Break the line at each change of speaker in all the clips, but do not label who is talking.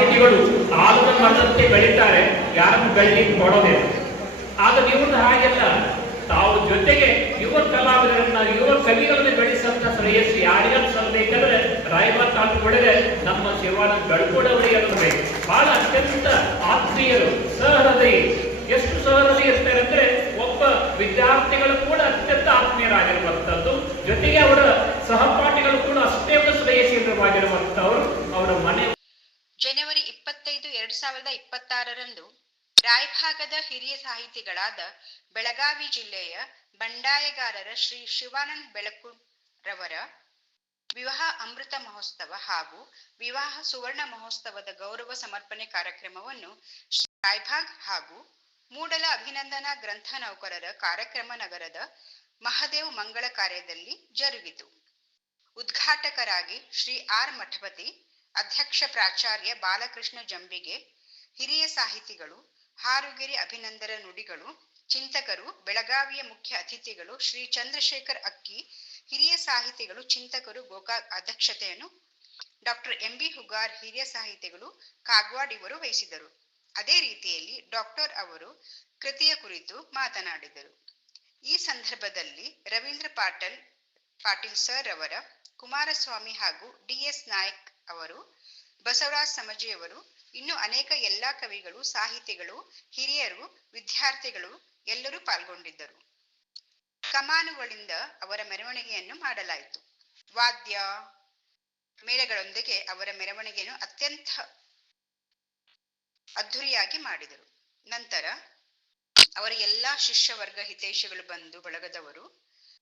ಸಾಹಿತಿಗಳು ಆಲದ ಮರದಂತೆ ಬೆಳೀತಾರೆ, ಯಾರನ್ನು ಬೆಳಲಿಕ್ಕೆ ಕೊಡೋದೇ ಆಗ ನೀವು ಹಾಗೆಲ್ಲ ತಾವು ಜೊತೆಗೆ ಯುವ ಕಲಾವಿದರನ್ನ, ಯುವ ಕವಿಗಳನ್ನ ಬೆಳೆಸಂತ
ಶ್ರೇಯಸ್ಸು ಯಾರಿಗಾದ್ರು ಸಲ್ಲಬೇಕಂದ್ರೆ ರಾಯಬಾರ್ ತಾಲೂಕು ಒಳಗೆ ನಮ್ಮ ಶಿವಾನ ಬೆಳ್ಕೋಡವರಿಗೆ ಅನ್ನೋದು. ಬಹಳ ಅತ್ಯಂತ ಆತ್ಮೀಯರು, ಸಹೃದಯಿ. ಎಷ್ಟು ಸಹೃದಯ ಇರ್ತಾರೆ ಅಂದ್ರೆ ಒಬ್ಬ ವಿದ್ಯಾರ್ಥಿಗಳು ಕೂಡ ಅತ್ಯಂತ ಆತ್ಮೀಯರಾಗಿರುವಂತದ್ದು. ಜೊತೆಗೆ ಅವರ ಸಹಪಾಠಿಗಳು ಕೂಡ ಅಷ್ಟೇ ಒಂದು ಶ್ರೇಯಸ್ಸಿರವಾಗಿರುವಂತವರು ಅವರ ಮನೆ
ಎರಡು ಸಾವಿರದ ಇಪ್ಪತ್ತಾರರಂದು ರಾಯಭಾಗದ ಹಿರಿಯ ಸಾಹಿತಿಗಳಾದ ಬೆಳಗಾವಿ ಜಿಲ್ಲೆಯ ಬಂಡಾಯಗಾರರ ಶ್ರೀ ಶಿವಾನಂದ ಬೆಳಕುರವರ ವಿವಾಹ ಅಮೃತ ಮಹೋತ್ಸವ ಹಾಗೂ ವಿವಾಹ ಸುವರ್ಣ ಮಹೋತ್ಸವದ ಗೌರವ ಸಮರ್ಪಣೆ ಕಾರ್ಯಕ್ರಮವನ್ನು ರಾಯಭಾಗ್ ಹಾಗೂ ಮೂಡಲ ಅಭಿನಂದನಾ ಗ್ರಂಥ ನೌಕರರ ಕಾರ್ಯಕ್ರಮ ನಗರದ ಮಹದೇವ್ ಮಂಗಳ ಕಾರ್ಯದಲ್ಲಿ ಜರುಗಿತು. ಉದ್ಘಾಟಕರಾಗಿ ಶ್ರೀ ಆರ್ ಮಠಪತಿ ಅಧ್ಯಕ್ಷ ಪ್ರಾಚಾರ್ಯ ಬಾಲಕೃಷ್ಣ ಜಂಬಿಗೆ ಹಿರಿಯ ಸಾಹಿತಿಗಳು, ಹಾರುಗಿರಿ ಅಭಿನಂದನ ನುಡಿಗಳು, ಚಿಂತಕರು, ಬೆಳಗಾವಿಯ ಮುಖ್ಯ ಅತಿಥಿಗಳು ಶ್ರೀ ಚಂದ್ರಶೇಖರ್ ಅಕ್ಕಿ, ಹಿರಿಯ ಸಾಹಿತಿಗಳು, ಚಿಂತಕರು ಗೋಕಾಕ್ ಅಧ್ಯಕ್ಷತೆಯನ್ನು ಡಾಕ್ಟರ್ ಎಂ ಬಿ ಹುಗಾರ್, ಹಿರಿಯ ಸಾಹಿತಿಗಳು ಕಾಗ್ವಾಡ್ ಇವರು ವಹಿಸಿದರು. ಅದೇ ರೀತಿಯಲ್ಲಿ ಡಾಕ್ಟರ್ ಅವರು ಕೃತಿಯ ಕುರಿತು ಮಾತನಾಡಿದರು. ಈ ಸಂದರ್ಭದಲ್ಲಿ ರವೀಂದ್ರ ಪಾಟೀಲ್ ಪಾಟೀಲ್ ಸರ್ ಅವರ ಕುಮಾರಸ್ವಾಮಿ ಹಾಗೂ ಡಿಎಸ್ ನಾಯಕ್ ಅವರು, ಬಸವರಾಜ್ ಸಮಜಿಯವರು, ಇನ್ನು ಅನೇಕ ಎಲ್ಲಾ ಕವಿಗಳು, ಸಾಹಿತಿಗಳು, ಹಿರಿಯರು, ವಿದ್ಯಾರ್ಥಿಗಳು ಎಲ್ಲರೂ ಪಾಲ್ಗೊಂಡಿದ್ದರು. ಕಮಾನುಗಳಿಂದ ಅವರ ಮೆರವಣಿಗೆಯನ್ನು ಮಾಡಲಾಯಿತು. ವಾದ್ಯ ಮೇಳಗಳೊಂದಿಗೆ ಅವರ ಮೆರವಣಿಗೆಯನ್ನು ಅತ್ಯಂತ ಅದ್ಧೂರಿಯಾಗಿ ಮಾಡಿದರು. ನಂತರ ಅವರ ಎಲ್ಲಾ ಶಿಷ್ಯ ವರ್ಗ ಹಿತೈಷಿಗಳು ಬಂದು ಬಳಗದವರು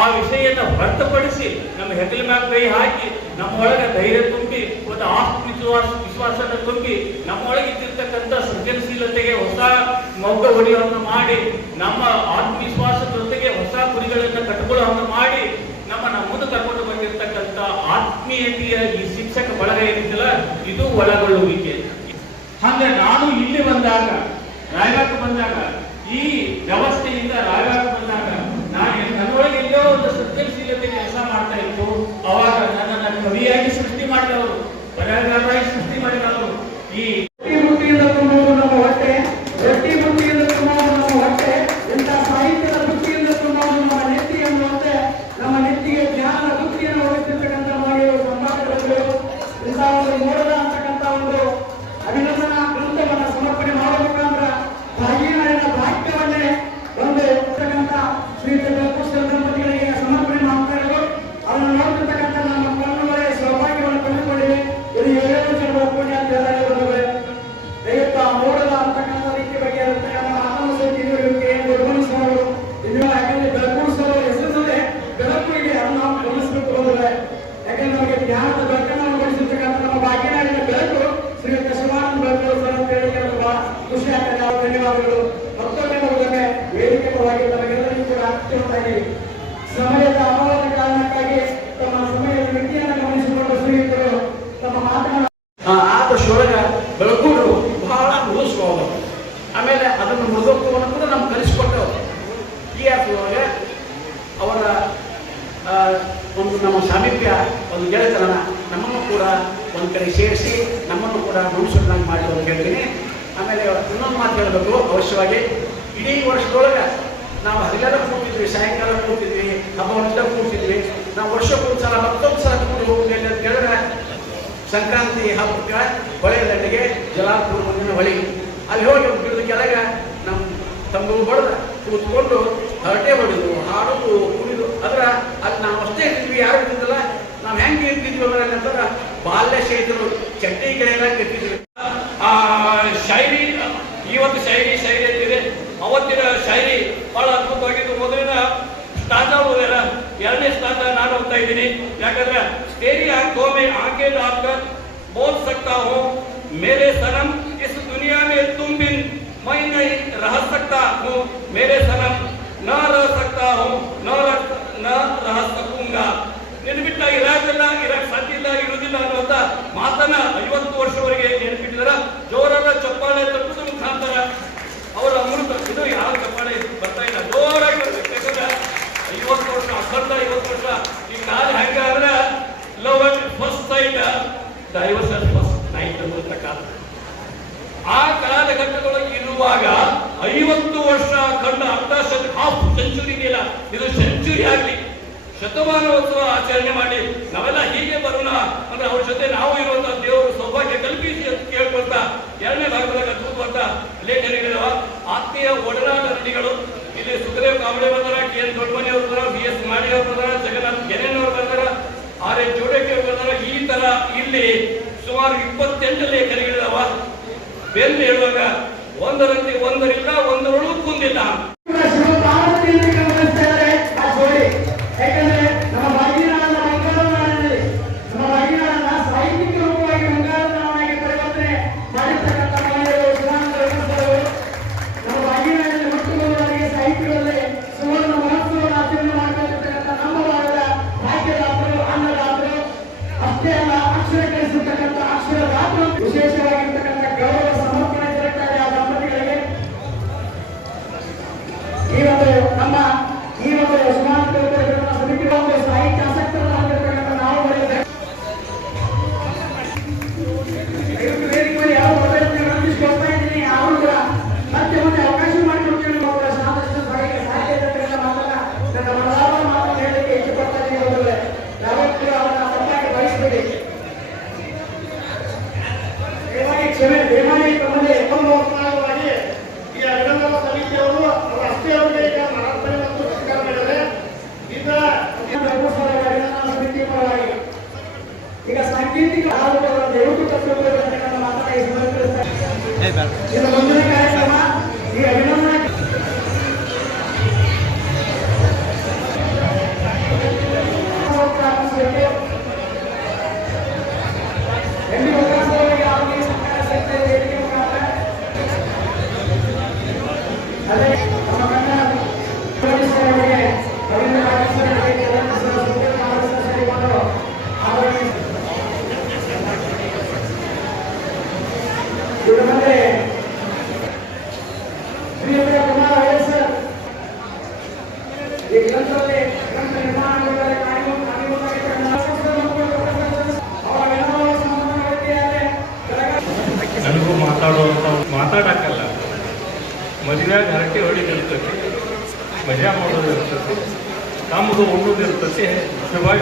ಆ ವಿಷಯನ ಹೊರತುಪಡಿಸಿ ನಮ್ಮ ಹೆಗಲ ಮ್ಯಾಲ ಕೈ ಹಾಕಿ ನಮ್ಮೊಳಗೆ ಧೈರ್ಯ ತುಂಬಿ ಒಂದು ಆತ್ಮವಿಶ್ವಾಸ ವಿಶ್ವಾಸನ ತುಂಬಿ ನಮ್ಮೊಳಗೆ ಇದ್ದಿರ್ತಕ್ಕಂಥ ಸೃಜನಶೀಲತೆಗೆ ಹೊಸ ಮೊಗ್ಗ ಹೊಡೆಯುವಂತ ಮಾಡಿ, ನಮ್ಮ ಆತ್ಮವಿಶ್ವಾಸದ ಜೊತೆಗೆ ಹೊಸ ಗುರಿಗಳನ್ನು ಕಟ್ಕೊಳ್ಳುವಂತ ಮಾಡಿ, ನಮ್ಮ ಮುಂದೆ ಕರ್ಕೊಂಡು ಬಂದಿರತಕ್ಕಂಥ ಆತ್ಮೀಯತೆಯ ಈ ಶಿಕ್ಷಕ ಬಳಗ ಏನಿದೆಯಲ್ಲ ಇದು ಒಳಗೊಳ್ಳುವಿಕೆ. ಹಂಗ ನಾನು ಇಲ್ಲಿ ಬಂದಾಗ ರಾಯಬಾಗ ಬಂದಾಗ, ಈ ವ್ಯವಸ್ಥೆಯಿಂದ ರಾಯಬಾಗ್ ಬಂದಾಗ ನಾನು ನನ್ನೊಳಗೆ ಎಲ್ಲೋ ಒಂದು ಸೃಜನಶೀಲತೆ ಕೆಲಸ ಮಾಡ್ತಾ ಇತ್ತು. ಅವಾಗ ನನ್ನನ್ನು ಕವಿಯಾಗಿ ಸೃಷ್ಟಿ ಮಾಡಿದವರು ಬರಹಗಾರರಾಗಿ ಸೃಷ್ಟಿ ಮಾಡಿದವರು ಈ
ಒಂದು ಗೆಳೆತನ ನಮ್ಮನ್ನು ಕೂಡ ಒಂದು ಕಡೆ ಸೇರಿಸಿ ನಮ್ಮನ್ನು ಕೂಡ ಮನುಷ್ಯರನ್ನಾಗಿ ಮಾಡಿ ಅಂತ ಹೇಳ್ತೀನಿ. ಆಮೇಲೆ ಇನ್ನೊಂದು ಮಾತು ಹೇಳಬೇಕು. ಅವಶ್ಯವಾಗಿ ಇಡೀ ವರ್ಷದೊಳಗೆ ನಾವು ಹಗಲೆಲ್ಲ ಕೂತಿದ್ವಿ ಸಾಯಂಕಾಲ ಕೂತಿದ್ವಿ ಹಬ್ಬವನ್ನೆಲ್ಲ ಕೂತಿದ್ವಿ ನಾವು ವರ್ಷಕ್ಕೊಂದು ಸಲ, ಮತ್ತೊಂದು ಸಲ ಕೂಡಿ ಹೋಗ್ಬೇಕು ಅಂತ ಹೇಳಿದ್ರೆ ಸಂಕ್ರಾಂತಿ ಹಬ್ಬಕ್ಕೆ ಹೊಳೆ ದಂಡೆಗೆ ಜಲಾಪುರ ಮುಂದಿನ ಹೊಳಿ. ಅಲ್ಲಿ ಹೋಗಿ ಗಿಡದ ಕೆಳಗೆ ನಮ್ಮ ತಮ್ಮ ಬಡ್ದ ಕೂತ್ಕೊಂಡು ಹರಟೆ ಹೊಡೆದು, ಹಾಡೋದು ಕುಡಿದು ಅದ್ರ ಅಲ್ಲಿ ನಾವು ಅಷ್ಟೇ ಇದ್ವಿ, ಯಾರು ನಾವು ಹೆಂಗೆ ಇರ್ತಿದ್ವಿ ಅವರಲ್ಲಿ ಅಂತಂದ್ರ ಬಾಲ್ಯ ಶೈಲಿಗಳು ಚಟ್ಟಿ ಗಿಡಗಳಾಗಿ ಇರ್ತಿದ್ವಿ
ಆ ಶೈಲಿ ಇವತ್ತು ಶೈಲಿ ಶೈಲಿ ಅಂತಿದೆ. ಅವತ್ತಿನ ಶೈಲಿ ಬಹಳ ಅದ್ಭುತವಾಗಿದ್ದು. ಮೊದಲಿನ ಸ್ಥಾನ ಓದ್ಯಾರ ಎರಡನೇ ಸ್ಥಾನ ನಾನು ಹೋಗ್ತಾ ಇದ್ದೀನಿ. ಯಾಕಂದ್ರೆ ಸ್ಟೇರಿ ಕೋಮೆ ಆಕೆ ಆಪ್ಕ
ಸಕ್ತಾ ಹೋ, ಮೇರೆ ಸನಂ, ಇಸ್ ದುನಿಯಾ ಮೇ ತುಮ್ ಬಿನ್ ಮೈ ನೈ ರಹ ಸಕ್ತಾ ಹೋ, ಮೇರೆ ಸನಂ, ನಾ ರಹ ಸಕ್ತಾ ಹೋ ನಾ ರಹ ಸಕೂಂಗಾ. ನೆನಪಿಟ್ಟಾಗಿ ಇರಾಕಿಲ್ಲ, ಇರಕ್ ಸಾಧ್ಯ ಇಲ್ಲ, ಇರುವುದಿಲ್ಲ ಅನ್ನುವಂತ ಮಾತನ್ನ ಐವತ್ತು ವರ್ಷವರೆಗೆ ನೆನಪಿಟ್ಟಿದಾರ ಜೋರನ್ನ ಚಪ್ಪಾಳೆ ತಪ್ಪಿದ ಮುಖಾಂತರ ಅವರ ಅಮೃತ, ಇದು ಯಾವ ಚಪ್ಪಾಳೆ? ಬರ್ತಾ ಇಲ್ಲ. ಜೋರಾಗಿ ಬರ್ಬೇಕು. ಯಾಕಂದ್ರೆ ಐವತ್ತು ವರ್ಷ ಅಪ್ಪಂದ ಐವತ್ತು ವರ್ಷ. ಈ ಕಾಲ ಹೆಂಗಾದ್ರೆ love at first sight, divorce at first night ಅನ್ನುವಂತ ಕಾಲ ಆ ಕಾಲಘಟ್ಟದೊಳಗೆ ಇರುವಾಗ ಐವತ್ತು ವರ್ಷ ಕಂಡ ಅರ್ಧ ಹಾಫ್ ಸೆಂಚುರಿ ಇಲ್ಲ ಇದು ಸೆಂಚುರಿ ಆಗಲಿ. ಶತಮಾನೋತ್ಸವ ಆಚರಣೆ ಮಾಡಿ, ನಾವೆಲ್ಲ ಹೀಗೆ ಬರೋಣ. ಅಂದ್ರೆ ಅವ್ರ ಜೊತೆ ನಾವು ಇರುವಂತ ದೇವರು ಸೌಭಾಗ್ಯ ಕಲ್ಪಿಸಿ ಅಂತ ಕೇಳ್ಕೊಳ್ತಾ, ಎರಡನೇ ಭಾಗದಾಗ ಅದ್ಭುತವಾದ ಲೇಖನಗಳಿರುವ ಆತ್ಮೀಯ ಒಡನಾಟ ನಟಿಗಳು ಇಲ್ಲಿ ಸುಖದೇವ್ ಕಾಂಬಳೆ ಬಂದಾರ, ಕೆ ಎನ್ ದೊಡ್ಡಮನಿ ಅವರು ಬಂದಾರ, ಬಿ ಎಸ್ ಮಾಡಿ ಅವರು ಬರ್ತಾರ ಜಗನ್ನಾಥ್ ಗೆರೆನ್ ಅವರು ಬರ್ತಾರ ಆರ್ ಜೋಡಕ್ಕೆ ಬರ್ತಾರ ಈ ತರ ಇಲ್ಲಿ ಸುಮಾರು ಇಪ್ಪತ್ತೆಂಟು ಲೇಖನಗಳಿದಾವ ಬೆನ್ನು ಹೇಳುವಾಗ, ಒಂದರಂತೆ ಒಂದರಿಲ್ಲ, ಒಂದರೊಳಗೂ ಕುಂದಿಲ್ಲ.
ಸಾಂಕೇತಿಕ ಆಧಾರಗಳ ದಯವಿಟ್ಟು ತಪ್ಪುಗಳ ಮಾತನ್ನ ಈ ಸಂದರ್ಭದಲ್ಲಿ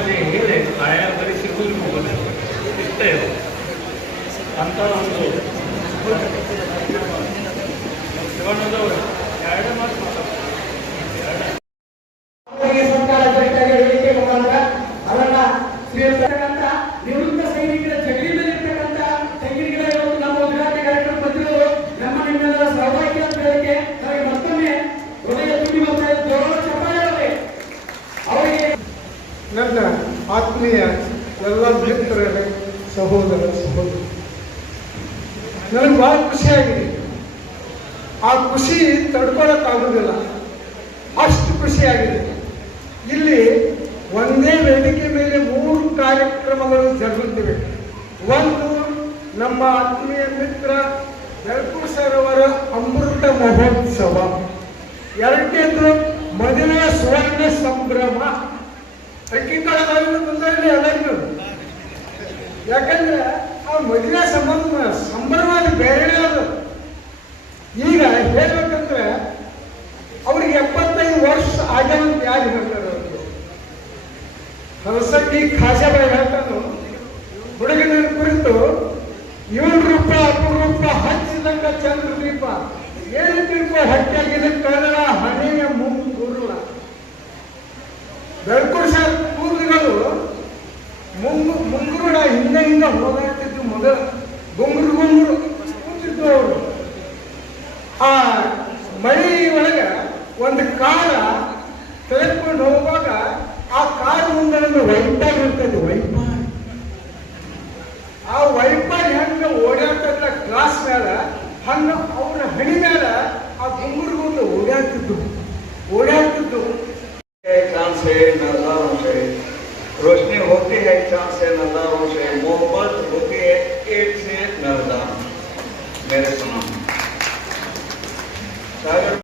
ಶುಭಾಶಯ ಹೇಳಿ ಆಯಾ ಬರೀ ಸಿಗುದು ಹೋಗೋದು ಇಷ್ಟ. ಇದೆ ಅಂತ ಒಂದು ಶಿವಾನಂದವರು ಎರಡು ಮಾತು ಮಾತಾಡ್ತಾರೆ ಎರಡು
ಅವರಿಗೆ ಸರ್ಕಾರ ಜೊತೆಗೆ ವೇದಿಕೆ ಮುಖಾಂತರ ಅವರನ್ನ ಶ್ರೀರ್ತಕ್ಕಂಥ ನಿವೃತ್ತ ಸೈನಿಕರ ಜಗಲಿ ಮೇಲೆ ಇರ್ತಕ್ಕಂಥ ತೆಂಗಿನಗಿಡ ಇವತ್ತು ನಮ್ಮ ಉದ್ಘಾಟನೆ ಕಾರ್ಯಕ್ರಮ ಬಂದಿರೋರು ನಮ್ಮ ನಿಮ್ಮೆಲ್ಲರ ಸೌಭಾಗ್ಯ ಅಂತ ಹೇಳಕ್ಕೆ ನಮಗೆ ಮತ್ತೊಮ್ಮೆ ಹೃದಯ ತುಂಬಿ ಬರ್ತಾ ಇದೆ ಜೋರಾದ ಚಪ್ಪಾಳೆ ಅವರಿಗೆ ಅವರಿಗೆ
ನನ್ನ ಆತ್ಮೀಯ ಎಲ್ಲ ಮಿತ್ರರೇ ಸಹೋದರ ಸಹೋದರಿ ನನಗೆ ಬಹಳ ಖುಷಿಯಾಗಿದೆ ಆ ಖುಷಿ ತಡ್ಕೊಳಕ್ಕಾಗುವುದಿಲ್ಲ ಅಷ್ಟು ಖುಷಿಯಾಗಿದೆ ಒಂದೇ ವೇದಿಕೆ ಮೇಲೆ ಮೂರು ಕಾರ್ಯಕ್ರಮಗಳು ಜರುಗುತ್ತಿವೆ. ಒಂದು ನಮ್ಮ ಆತ್ಮೀಯ ಮಿತ್ರ ಬೆಳಕು ಸರ್ ಅವರ ಅಮೃತ ಮಹೋತ್ಸವ. ಎರಡನೇದು ಮದುವೆ ಸುವರ್ಣ ಸಂಭ್ರಮ. ಅಕ್ಕಿಕಾಳದಲ್ಲಿ ಬಂದಲ್ಲಿ ಎಲ್ಲರಿಗೂ ಯಾಕಂದ್ರೆ ಆ ಮದುವೆ ಸಂಬಂಧ ವೈಪರ್ ಇರ್ತದೆ ವೈಪರ್ ಆ ವೈಪರ್ ಹೆಂಗ ಓಡಾಡ್ತದ ಆದ್ಮೇಲೆ ಹಣ್ಣು ಅವರ ಹಣಿ ಮೇಲೆ ಆ ಗುಂಗುರುಗೊಂದು ಓಡಾಡ್ತಿದ್ದು ಓಡಾಡ್ತಿದ್ದು
चांद से नजारों से रोशनी होती है चांद से नजारों से मोहब्बत होती है एक से नजर मेरे सुना सागर